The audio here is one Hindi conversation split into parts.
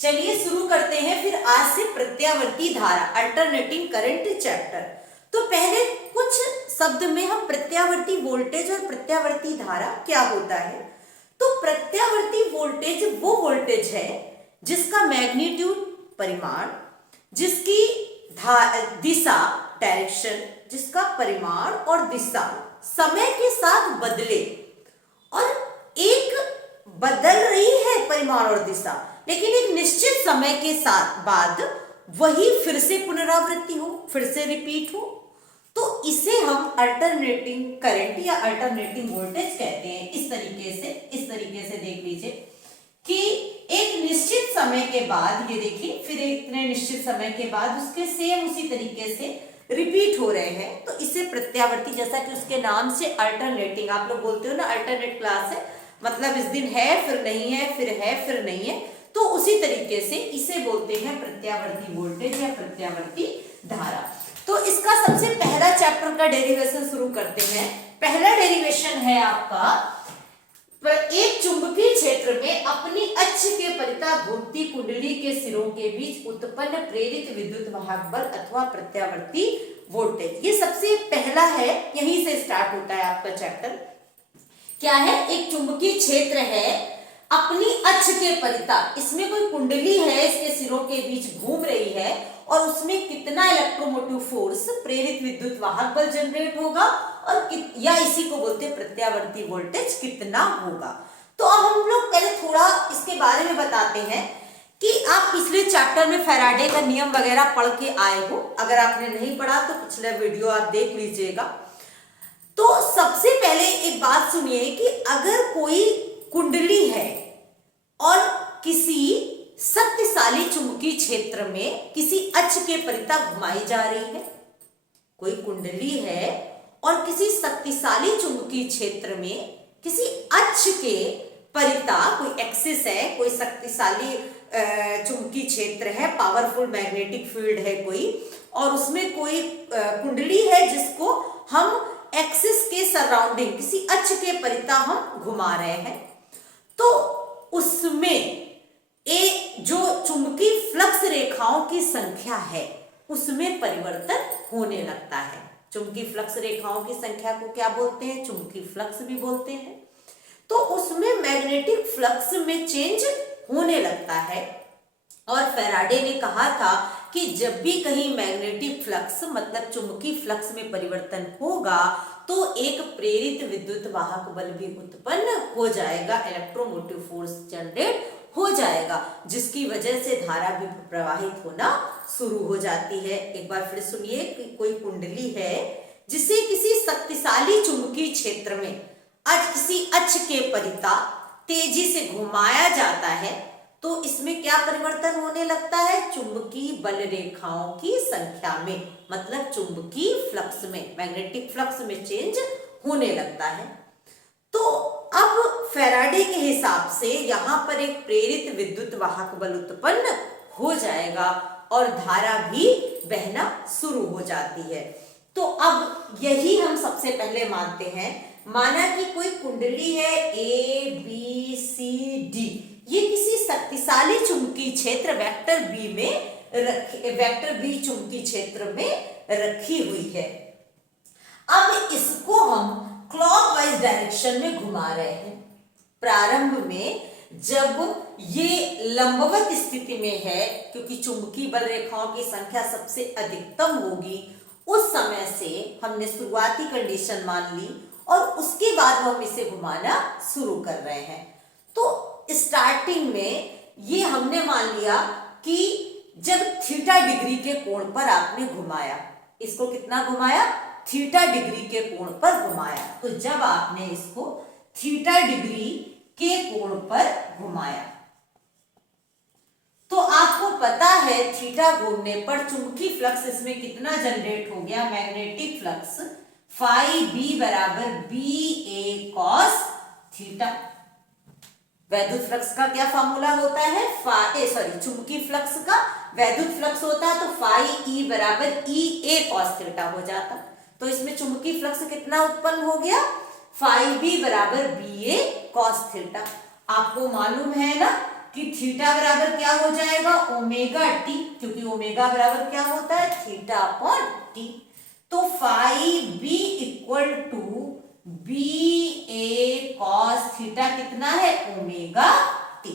चलिए शुरू करते हैं फिर आज से प्रत्यावर्ती धारा अल्टरनेटिंग करंट चैप्टर। तो पहले कुछ शब्द में हम प्रत्यावर्ती वोल्टेज और प्रत्यावर्ती धारा क्या होता है। तो प्रत्यावर्ती वोल्टेज वो वोल्टेज है जिसका मैग्नीट्यूड परिमाण, जिसकी दिशा डायरेक्शन, जिसका परिमाण और दिशा समय के साथ बदले, और एक बदल रही है परिमाण और दिशा, लेकिन एक निश्चित समय के साथ बाद वही फिर से पुनरावृत्ति हो, फिर से रिपीट हो, तो इसे हम अल्टरनेटिंग करंट या अल्टरनेटिंग वोल्टेज कहते हैं। इस तरीके से देख लीजिए कि एक निश्चित समय के बाद, ये देखिए फिर इतने निश्चित समय के बाद उसके सेम उसी तरीके से रिपीट हो रहे हैं, तो इसे प्रत्यावर्ती, जैसा कि उसके नाम से अल्टरनेटिंग, आप लोग बोलते हो ना अल्टरनेट क्लास है, मतलब इस दिन है फिर नहीं है, फिर है फिर नहीं है, तो उसी तरीके से इसे बोलते हैं प्रत्यावर्ती वोल्टेज या प्रत्यावर्ती धारा। तो इसका सबसे पहला चैप्टर का डेरिवेशन शुरू करते हैं। पहला डेरिवेशन है आपका, एक चुंबकीय क्षेत्र में अपनी अक्ष के परिता घूमती कुंडली के सिरों के बीच उत्पन्न प्रेरित विद्युत वाहक बल अथवा प्रत्यावर्ती वोल्टेज, ये सबसे पहला है, यहीं से स्टार्ट होता है आपका चैप्टर। क्या है? एक चुंबकीय क्षेत्र है अपनी अक्ष के परिता, इसमें कोई कुंडली है, इसके सिरों के बीच घूम रही है, और उसमें कितना इलेक्ट्रोमोटिव फोर्स, प्रेरित विद्युत वाहक बल जनरेट होगा, और या इसी को बोलते हैं प्रत्यावर्ती वोल्टेज कितना होगा। तो अब हम लोग पहले थोड़ा इसके बारे में बताते हैं कि आप पिछले चैप्टर में फैराडे का नियम वगैरह पढ़ के आए हो, अगर आपने नहीं पढ़ा तो पिछला वीडियो आप देख लीजिएगा। तो सबसे पहले एक बात सुनिए कि अगर कोई कुंडली है और किसी शक्तिशाली चुंबकीय क्षेत्र में किसी अक्ष के परिता घुमाई जा रही है, कोई कुंडली है और किसी शक्तिशाली चुंबकीय क्षेत्र में किसी अक्ष के परिता, कोई एक्सिस है, कोई शक्तिशाली चुंबकीय क्षेत्र है, पावरफुल मैग्नेटिक फील्ड है कोई, और उसमें कोई कुंडली है जिसको हम एक्सिस के सराउंडिंग किसी अक्ष के परिता हम घुमा रहे हैं, तो उसमें जो चुंबकीय फ्लक्स रेखाओं की संख्या है उसमें परिवर्तन होने लगता है। चुंबकीय फ्लक्स रेखाओं की संख्या को क्या बोलते हैं? चुंबकीय फ्लक्स भी बोलते हैं। तो उसमें मैग्नेटिक फ्लक्स में चेंज होने लगता है, और फैराडे ने कहा था कि जब भी कहीं मैग्नेटिक फ्लक्स मतलब चुंबकीय फ्लक्स में परिवर्तन होगा तो एक प्रेरित विद्युत वाहक बल भी उत्पन्न हो जाएगा, इलेक्ट्रोमोटिव फोर्स जनरेट हो जाएगा, जिसकी वजह से धारा भी प्रवाहित होना शुरू हो जाती है। एक बार फिर सुनिए कि कोई कुंडली है जिसे किसी शक्तिशाली चुंबकीय क्षेत्र में किसी अक्ष के परिता तेजी से घुमाया जाता है, तो इसमें क्या परिवर्तन होने लगता है? चुंबकीय बल रेखाओं की संख्या में, मतलब चुंबकीय फ्लक्स में, मैग्नेटिक फ्लक्स में चेंज होने लगता है। तो अब फैराडे के हिसाब से यहां पर एक प्रेरित विद्युत वाहक बल उत्पन्न हो जाएगा और धारा भी बहना शुरू हो जाती है। तो अब यही हम सबसे पहले मानते हैं, माना कि कोई कुंडली है ए बी सी डी, ये किसी शक्तिशाली चुंबकीय क्षेत्र वेक्टर बी चुंबकीय क्षेत्र में रखी हुई है। अब इसको हम क्लॉकवाइज डायरेक्शन में घुमा रहे हैं। प्रारंभ में जब ये लंबवत स्थिति में है, क्योंकि चुंबकीय बल रेखाओं की संख्या सबसे अधिकतम होगी, उस समय से हमने शुरुआती कंडीशन मान ली और उसके बाद हम इसे घुमाना शुरू कर रहे हैं। तो स्टार्टिंग में ये हमने मान लिया कि जब थीटा डिग्री के कोण पर आपने घुमाया, इसको कितना घुमाया? थीटा डिग्री के कोण पर घुमाया। तो जब आपने इसको थीटा डिग्री के कोण पर घुमाया तो आपको पता है थीटा घूमने पर चुंबकीय फ्लक्स इसमें कितना जनरेट हो गया? मैग्नेटिक फ्लक्स फाई बी बराबर बी ए कॉस थीटा। वैद्युत फ्लक्स का क्या फॉर्मूला होता है? चुंबकीय फ्लक्स का वैद्युत फ्लक्स होता है तो फाई ई बराबर ई ए कॉस थीटा हो जाता। तो इसमें चुंबकीय फ्लक्स कितना उत्पन्न हो गया? फाई बी बराबर बी ए कॉस थीटा। आपको मालूम है ना कि थीटा बराबर क्या हो जाएगा, ओमेगा टी, क्योंकि ओमेगा बराबर क्या होता है, थीटा अपॉन टी। तो phi B equal to B A cos theta कितना है, ओमेगा टी।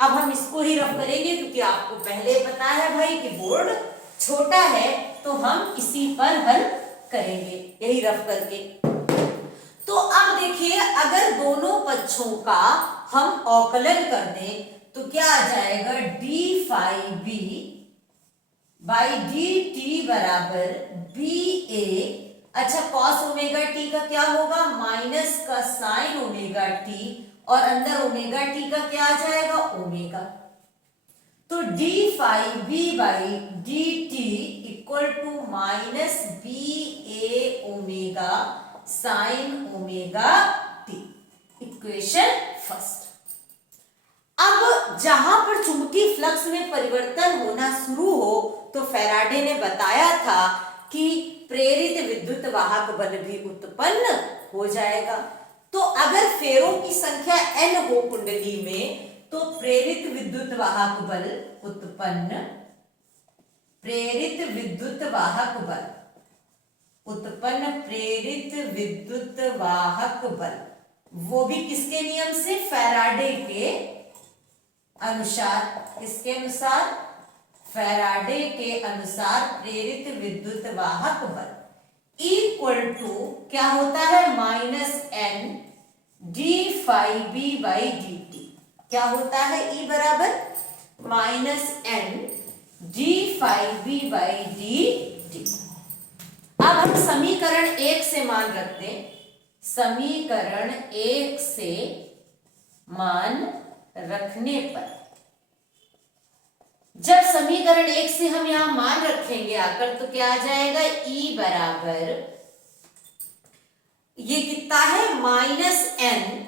अब हम इसको ही रफ करेंगे, क्योंकि आपको पहले पता है भाई कि बोर्ड छोटा है, तो हम इसी पर हल करेंगे यही रफ करके। तो अब देखिए, अगर दोनों पक्षों का हम अवकलन कर दें तो क्या आ जाएगा, D phi B by D T बराबर बी ए। अच्छा, कॉस ओमेगा टी का क्या होगा, माइनस का साइन ओमेगा टी, और अंदर ओमेगा टी का क्या आ जाएगा, ओमेगा। तो D phi B by D T equal to minus B A omega sine omega T, equation first. अब जहां पर चुंबकीय फ्लक्स में परिवर्तन होना शुरू हो तो फैराडे ने बताया था कि प्रेरित विद्युत वाहक बल भी उत्पन्न हो जाएगा। तो अगर फेरों की संख्या n हो कुंडली में तो प्रेरित विद्युत वाहक बल उत्पन्न, प्रेरित विद्युत वाहक बल उत्पन्न, प्रेरित विद्युत वाहक बल, वो भी किसके नियम से, फैराडे के अनुसार। किसके अनुसार, फैराडे के अनुसार प्रेरित विद्युत वाहक बल इक्वल टू क्या होता है, minus N D phi B by D T. क्या होता है, ई बराबर minus N D phi B by D T. अब हम समीकरण 1 से मान रखते हैं। समीकरण 1 से मान रखने पर, जब समीकरण 1 से हम यहां मान रखेंगे आकर, तो क्या आ जाएगा, E बराबर ये कितना है, माइनस एन,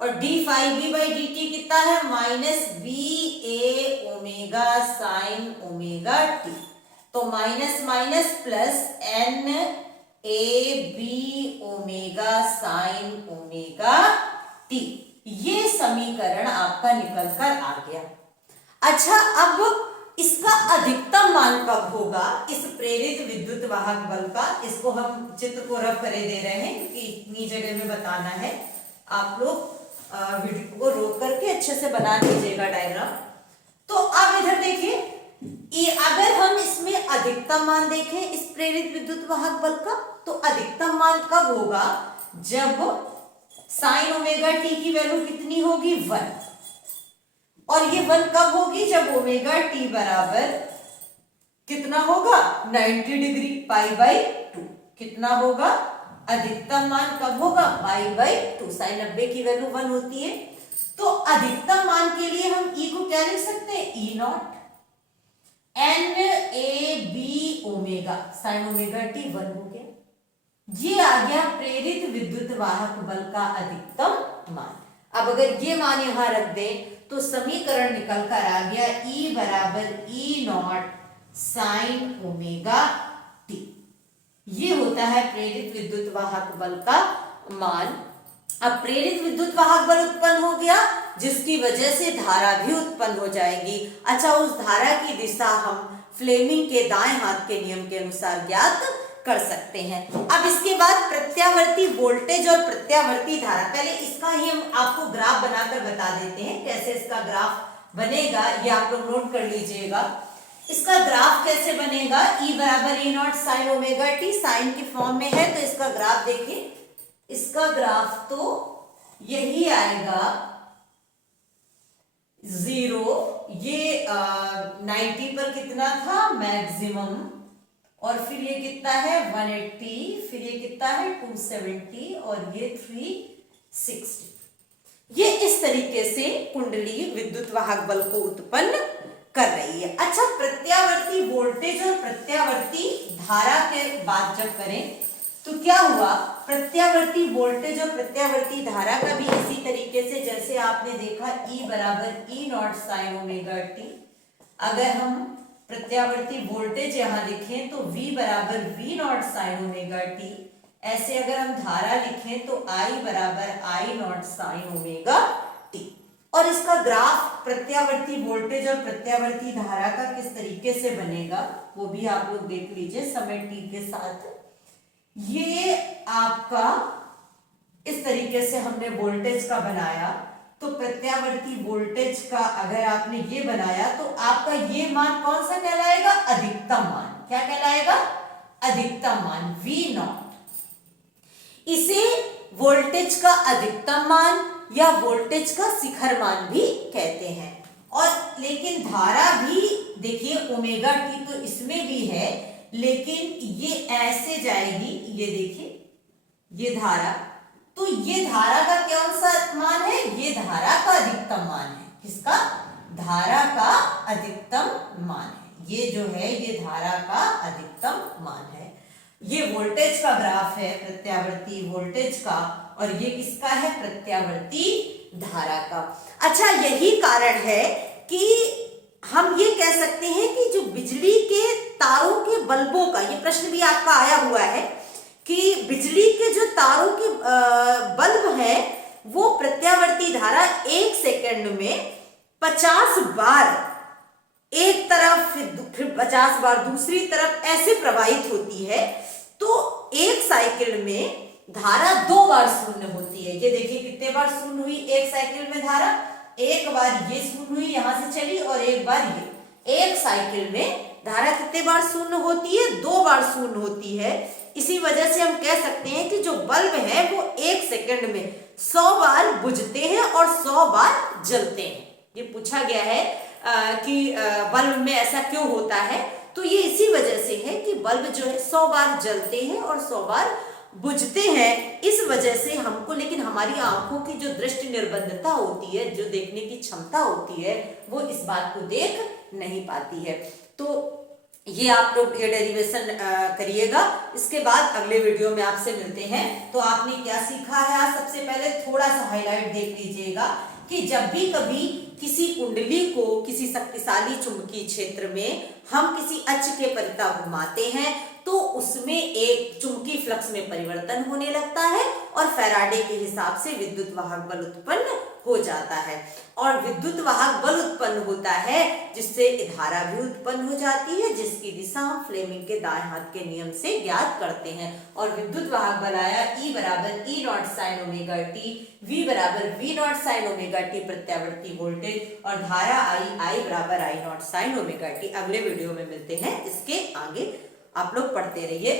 और D phi B by D T कितना है, minus B A omega sine omega T. तो minus minus plus N A B omega sine omega T, ये समीकरण आपका निकल कर आ गया। अच्छा, अब इसका अधिकतम मान कब होगा, इस प्रेरित विद्युत वाहक बल का, इसको हम चित्र को रफ करे दे रहे हैं क्योंकि इतनी जगह में बताना है। आप लोग वीडियो को रोक करके अच्छे से बना लीजिएगा डायग्राम। तो अब इधर देखिए, अगर हम इसमें अधिकतम मान देखें इस प्रेरित विद्युत वाहक बल का, तो अधिकतम मान कब होगा, जब साइन ओमेगा टी की वैल्यू कितनी होगी, 1। और ये 1 कब होगी, जब ओमेगा टी बराबर कितना होगा, 90 डिग्री, पाई बाई 2। कितना होगा, अधिकतम मान कब होगा, पाई बाई 2। साइन 90 की वैल्यू 1 होती है। तो अधिकतम मान के लिए हम ई को क्या लिख सकते हैं, E naught N A B omega sine omega T 1 हो गया। ये आ गया प्रेरित विद्युत वाहक बल का अधिकतम मान। अब अगर ये मान यहां रख दें तो समीकरण निकल कर आ गया, E बराबर E naught sine omega T. ये होता है प्रेरित विद्युत वाहक बल का मान। अब प्रेरित विद्युत वाहक बल उत्पन्न हो गया, जिसकी वजह से धारा भी उत्पन्न हो जाएगी। अच्छा, उस धारा की दिशा हम फ्लेमिंग के दाएं हाथ के नियम के अनुसार ज्ञात कर सकते हैं। अब इसके बाद प्रत्यावर्ती वोल्टेज और प्रत्यावर्ती धारा, पहले इसका ही हम आपको ग्राफ बनाकर बता देते हैं कैसे इसका ग्राफ बनेगा, ये आप लोग नोट कर लीजिएगा। इसका ग्राफ कैसे बनेगा, E बराबर E naught sine omega T, sine की फॉर्म में है, तो इसका ग्राफ देखिए, इसका ग्राफ तो यही आएगा 0, ये 90 पर कितना था मैक्सिमम, और फिर ये कितना है 180, फिर ये कितना है 270, और ये 360। ये इस तरीके से कुंडली विद्युत वाहक बल को उत्पन्न कर रही है। अच्छा, प्रत्यावर्ती वोल्टेज और प्रत्यावर्ती धारा के बात जब करें तो क्या हुआ, प्रत्यावर्ती वोल्टेज और प्रत्यावर्ती धारा का भी इसी तरीके से, जैसे आपने देखा E बराबर E naught sine omega T. अगर हम प्रत्यावर्ती वोल्टेज यहां लिखें तो V बराबर V not sine omega T. ऐसे अगर हम धारा लिखें तो I बराबर I not sine omega T. और इसका ग्राफ प्रत्यावर्ती वोल्टेज और प्रत्यावर्ती धारा का किस तरीके से बनेगा वो भी आप लोग देख लीजिए समय t के साथ। ये आपका इस तरीके से हमने वोल्टेज का बनाया, तो प्रत्यावर्ती वोल्टेज का अगर आपने ये बनाया तो आपका ये मान कौन सा कहलाएगा, अधिकतम मान। क्या कहलाएगा, अधिकतम मान V0। इसे वोल्टेज का अधिकतम मान या वोल्टेज का शिखर मान भी कहते हैं। और लेकिन धारा भी देखिए ओमेगा टी तो इसमें भी है, लेकिन ये ऐसे जाएगी, ये देखिए ये धारा, तो ये धारा का कौन सा मान है, ये धारा का अधिकतम मान है। किसका, धारा का अधिकतम मान है। ये जो है ये धारा का अधिकतम मान है। ये वोल्टेज का ग्राफ है प्रत्यावर्ती वोल्टेज का, और ये किसका है, प्रत्यावर्ती धारा का। अच्छा, यही कारण है कि हम ये कह सकते हैं कि जो बिजली के तारों के बल्बों का, ये प्रश्न भी आपका आया हुआ है कि बिजली के जो तारों के बल्ब है वो प्रत्यावर्ती धारा 1 सेकंड में 50 बार एक तरफ फिर 50 बार दूसरी तरफ ऐसे प्रवाहित होती है। तो एक साइकिल में धारा 2 बार शून्य होती है। ये देखिए कितने बार शून्य हुई एक साइकिल में धारा, एक बार ये शून्य हुई यहां से चली और एक बार ये। एक साइकिल में धारा कितने बार शून्य होती है, 2 बार शून्य होती है। इसी वजह से हम कह सकते हैं कि जो बल्ब है वो 1 सेकंड में 100 बार बुझते हैं और 100 बार जलते हैं। ये पूछा गया है कि बल्ब में ऐसा क्यों होता है, तो ये इसी वजह से है कि बल्ब जो है 100 बार जलते हैं और 100 बार बुझते हैं। इस वजह से हमको, लेकिन हमारी आंखों की जो दृष्टि निर्बंधता होती है, जो देखने की क्षमता होती है, वो इस बात को देख नहीं पाती है। तो ये आप लोग ये डेरिवेशन करिएगा। इसके बाद अगले वीडियो में आपसे मिलते हैं। तो आपने क्या सीखा है आज, सबसे पहले थोड़ा सा हाईलाइट देख लीजिएगा कि जब भी कभी किसी कुंडली को किसी शक्तिशाली चुंबकीय क्षेत्र में हम किसी अक्ष के परितः घुमाते हैं तो उसमें एक चुंबकीय फ्लक्स में परिवर्तन होने लगता है और फैराडे के हिसाब से विद्युत वाहक बल उत्पन्न हो जाता है। और विद्युत वाहक बल उत्पन्न होता है जिससे धारा भी उत्पन्न हो जाती है, जिसकी दिशा हम फ्लेमिंग के दाएं हाथ के नियम से ज्ञात करते हैं। और विद्युत वाहक बल आया E बराबर E not sine omega T, V बराबर V not sine omega T प्रत्यावर्ती वोल्टेज, और धारा I बराबर I not sine omega T. अगले वीडियो में मिलते हैं, इसके आगे आप लोग पढ़ते रहिए।